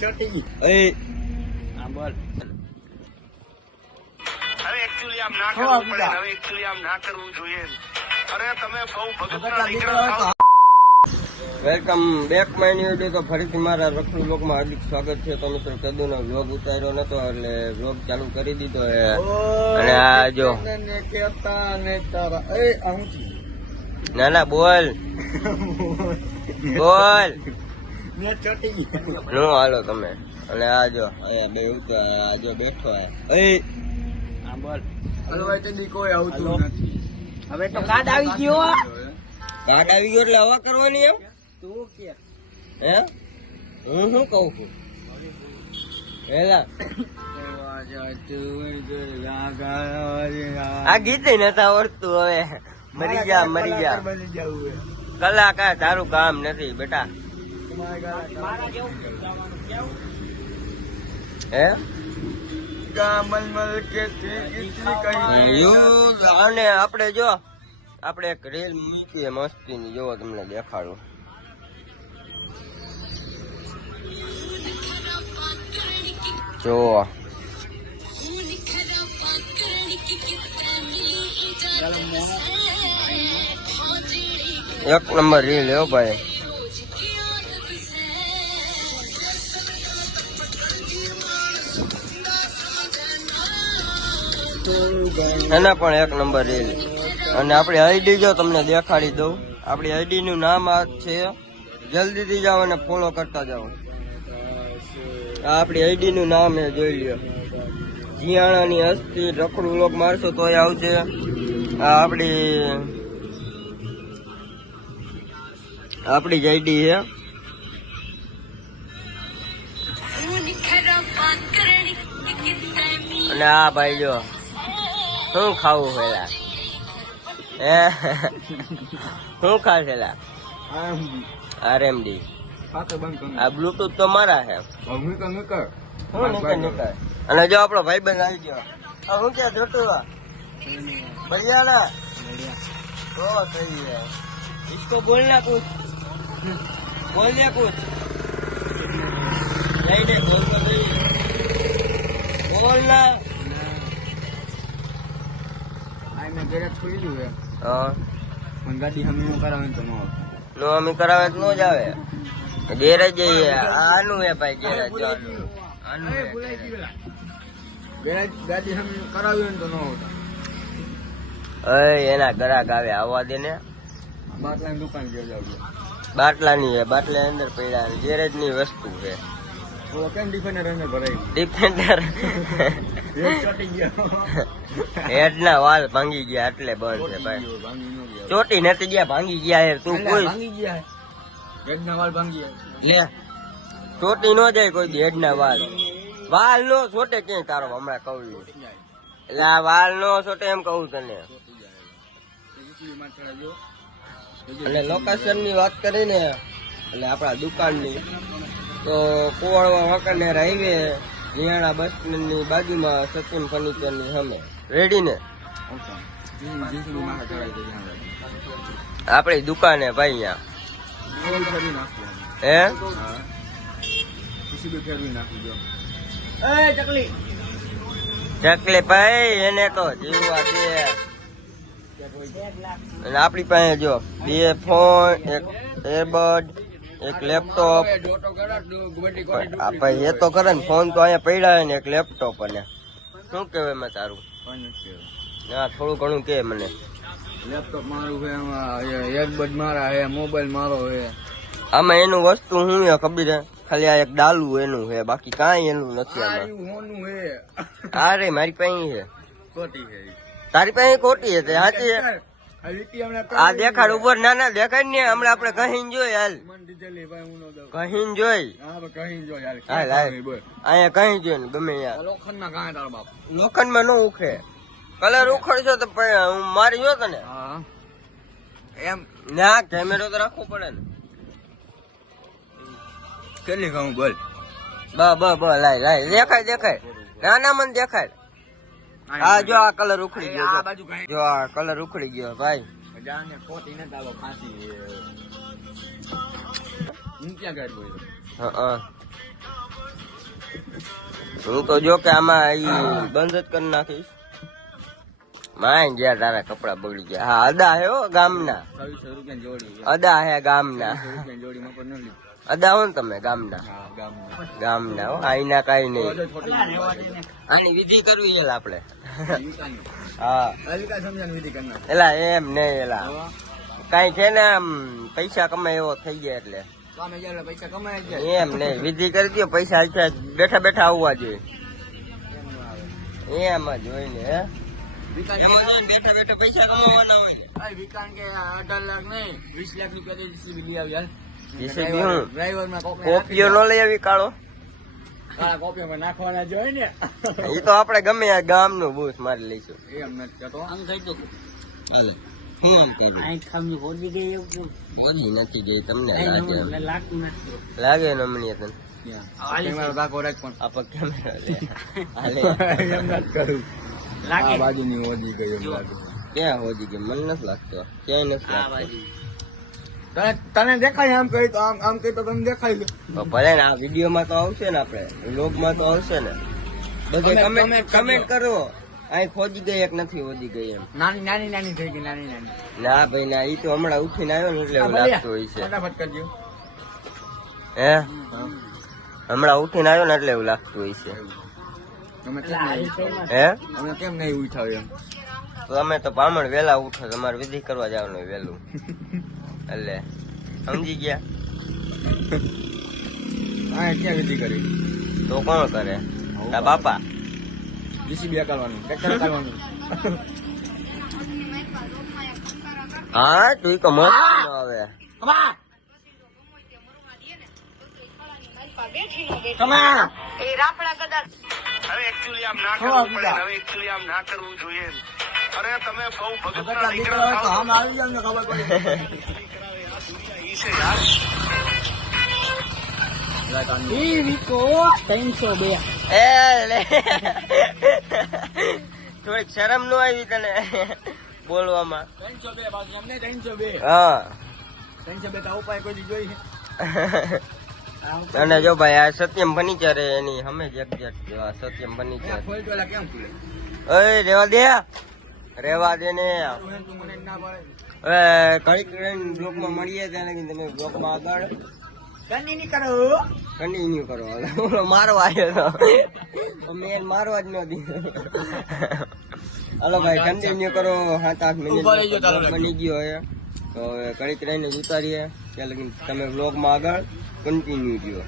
ચોટી એ હા બોલ. હવે એકચ્યુઅલી આમ ના કરવું પડે, હવે એકચ્યુઅલી આમ ના કરવું જોઈએ. અરે તમે બહુ ભગતના દીકરા છો. Welcome back my new video. તો ફરીથી મારા રખડુ બ્લોગમાં હાર્દિક સ્વાગત છે. તો મિત્રો કદુનો વ્લોગ ઉતાર્યો નતો એટલે વ્લોગ ચાલુ કરી દીધો છે. અને આ જો ના ના બોલ બોલ નો હાલો તમે. અને આ જો અહીંયા બે આ જો બેઠો હે. હા બોલ. કોઈ આવતું નથી. હવે તો કાર્ડ આવી ગયો. કાર્ડ આવી ગયો એટલે હવા કરવાની એમ તું કે હે? હું શું કઉ છું પેલા આ ગીત નતા આવડતું. હવે મરી જા બની જવું કલાકાર તારું કામ નથી બેટા. હે અને આપણે જો આપણે એક રીલ મૂકીએ મસ્તી ની, જોવો તમને દેખાડું. જો એક નંબર રીલ હો ભાઈ. એના પણ એક નંબર રીલ. અને આપણી આઈડી જો તમને દેખાડી દઉં. આપણી આઈડી નું નામ આ છે, જલ્દીથી જાઓ અને ફોલો કરતા જાઓ. આ આપણી આઈડી નું નામ છે, જોઈ લ્યો. જીયાણાની હસ્તી રખડુ વ્લોગ મારશો તોય આવશે. આ આપણી જ આઈડી છે. અને આ ભાઈ જો શું ખાવું પેલા શું ખાશેલા આરએમડી. આ બ્લુટૂથ તો મારા છે. અને જો આપણો ભાઈ બંધ આવી ગયો. હું ક્યાં જોતું बढ़िया ना तो सही है. इसको बोलना कुछ, बोलने कुछ नहीं नहीं बोल तो नहीं बोलना. મેં ગેરેજ ખોલી હે. હા પણ ગાડી હમી નો કરાવે તો નો હમી કરાવે તો નો જ આવે. ગેરેજ આનું હે ભાઈ. ગેરેજ જો આનું ગેરેજ ગાડી હમી કરાવી તો ન હોતા. એના ગ્રાહક આવે આવવા દે ને. બાટલાની દુકાન જે જાવ બાટલાની હે, બાટલા અંદર પડ્યા. ગેરેજ ની વસ્તુ છે. કેમ ડિફેન્ડર અંદર ભરાઈ ડિફેન્ડર હેડ ના વાલ ભાંગી ગયા એટલે બંધ છે ભાઈ. ચોટી નથી ગયા, ભાંગી ગયા હે. તું કોઈ ભાંગી ગયા હેડ ના વાળ ભાંગી લે ચોટી નો જાય કોઈ હેડ ના વાલ. વાલ નો છોટે ક્યાંય તારો હમણાં કહું. એટલે આ વાલ નો છોટે એમ કહું તને. અને લોકેશન ની વાત કરીને એટલે આપણા દુકાન ની તો Kuvadva Wankaner highway Niyana bus stand ની બાજુમાં સચિન ફર્નિચર ની સામે રેડી ને આપડી દુકાન હે ભાઈ. અહીંયા હે ચકલી ભાઈ એને તો જીવવા દે. અને આપડી પાસે જો 2 ફોન, એક એરબડ, એક લેપટોપ. ભાઈ એ તો કરે ને, ફોન તો અહીંયા પડ્યા ને એક લેપટોપ. અને શું કેવાય મેં તારું? હા થોડું ઘણું કે મને. લેપટોપ મારું છે, એરબડ મારા છે, મોબાઈલ મારો છે. આમાં એનું વસ્તુ શું છે ખબર હે? ખાલી આ એક ડાલું એનું છે, બાકી કાંઈ એનું નથી આમાં. અરે મારી પાસે છે. તારી પાસે ખોટી છે સાચી. આ દેખાડ ઉપર. ના ના દેખાડ ને હમણાં આપડે કહીને જોઈ. હાલ કહીને જોઈ. હાલ અહીંયા કહી જોઈ ને ગમે યાર. લોખંડ માં નો ઉખે. કલર ઉખડશો તો હું મારી જો તને એમ. ના કેમેરો તો રાખવો પડે ને. કેટલી કહું બોલ. લાય દેખાય દેખાય. ના ના મને દેખાય. હા જો આ કલર ઉખડી ગયો. જો આ કલર ઉખડી ગયો ભાઈ. હું તો જો કે આમાં ઈ બંધ જ કરી નાખીશ. માય ગયા તારા કપડા બગડી ગયા. હા અદા હે હો ગામના. 2600 રૂપિયા જોડી. અદા હે ગામના. 2600 રૂપિયા જોડી માં પણ ન લીધું. અદા હો ને તમે ગામના. હા ગામમાં. ગામના હો આઈના કઈ નહીં. તો છોટી આની વિધિ કરવી છે આપડે. વિકાની. હા હલકા સમજાની વિધિ કરનાર. એલા એમ નહીં એલા કઈ છે ને આમ પૈસા કમાય એવો થઈ જાય એટલે કામે જાય પૈસા કમાય જાય. એમ નહીં વિધિ કરી દો પૈસા છે બેઠા બેઠા આવવા જોઈએ. એમ જ હોય ને હે વિકાન એમ જ હોય ને, બેઠા બેઠા પૈસા કમાવાના હોય. આ વિકાન કે 18 લાખ નહીં 20 લાખ ની પેકેજ જીસીબી લઈ આવ્યા. જીસીબી હું ડ્રાઈવર માં કોપીઓ નો લઈ આવી કાળો. કાળા કોપીઓ માં નાખવાના જ હોય ને. એ તો આપડે ગમે આ ગામ નું બૂસ મારી લઈશું. એમ નથી કહેતો. હાલે હું આમ કરું બોલી નથી ગઈ તમને લાગે નમણીએ તને કેમેરો કાકો રાખ પણ. આપા કેમેરા લે હાલે એમ નથી કરું. આ બાજુની ઓજી ગઈ એમ લાગે. ક્યાં હોજી ગઈ મને નથી લાગતો ક્યાંય નથી લાગતો. તને દેખાય આમ કહી તો આમ કહી તો તમને દેખાય છે. તો ભલે ને આ વિડીયો માં તો આવશે ને આપડે વ્લોગ માં તો આવશે ને બધે કમેન્ટ કરો અહીં ખોજી ગઈ એક નથી હોજી ગઈ એમ. નાની નાની નાની થઈ ગઈ નાની નાની. ના ભાઈ ના ઈ તો હમણાં ઉઠીને આવ્યો ને એટલે એવું લાગતું હોય છે. ફટાફટ કરજો. હે હમણાં ઉઠીને આવ્યો ને એટલે એવું લાગતું હોય છે. તમે કેમ નહીં હે અમે કેમ નહીં ઉઠાવ્યો એમ. તો અમે તો પામણ વેલા ઉઠો તમારે વિધિ કરવા જવાનું હોય વહેલું એટલે સમજી ગયા. હા ક્યાં વિધિ કરી તો કોણ કરે તા બાપા. જીસીબી હકાલવાનું ટ્રેક્ટર હકાલવાનું. હા તું તો મસ્ત નો આવે હવે એકચ્યુઅલી આમ ના કરવું પડે ને, હવે એકચ્યુઅલી આમ ના કરવું જોઈએ. અરે તમે બહુ ભગતના દીકરા તો થાવ. આમ આવી જાવ ને ખબર પડી. ઈ છે યાર. એ લે થોડીક શરમ નો આવી તને બોલવામાં. 302 બાજુ અમને 302. હા 302 તા ઉપાય કોઈ દી જોઈ છે. અને જો ભાઈ આ સત્યમ ફર્નિચર એની અમે જ એક્ઝેક્ટ સત્યમ ફર્નિચર. ખોલ પેલા કેમ ખુલે? ઓય રેવા દે ને તું મને ના પાડે. હવે ઘડીક રહીને બ્લોકમાં મળીએ ત્યારે તમે બ્લોકમાં આગળ કન્ટિન્યુ કરો. કન્ટિન્યુ કરો. ઓલો મારવા આવ્યો તો મેં મારવા જ ન દીધો. હાલો ભાઈ કન્ટિન્યુ કરો 7-8 મિનિટ ઉભા રહી જાઓ, ચાલો બની ગયો હે તો હવે ઘડીક રહીને જ ઉતારીએ ત્યાં લગી તમે બ્લોગમાં આગળ કન્ટિન્યુ રહ્યો.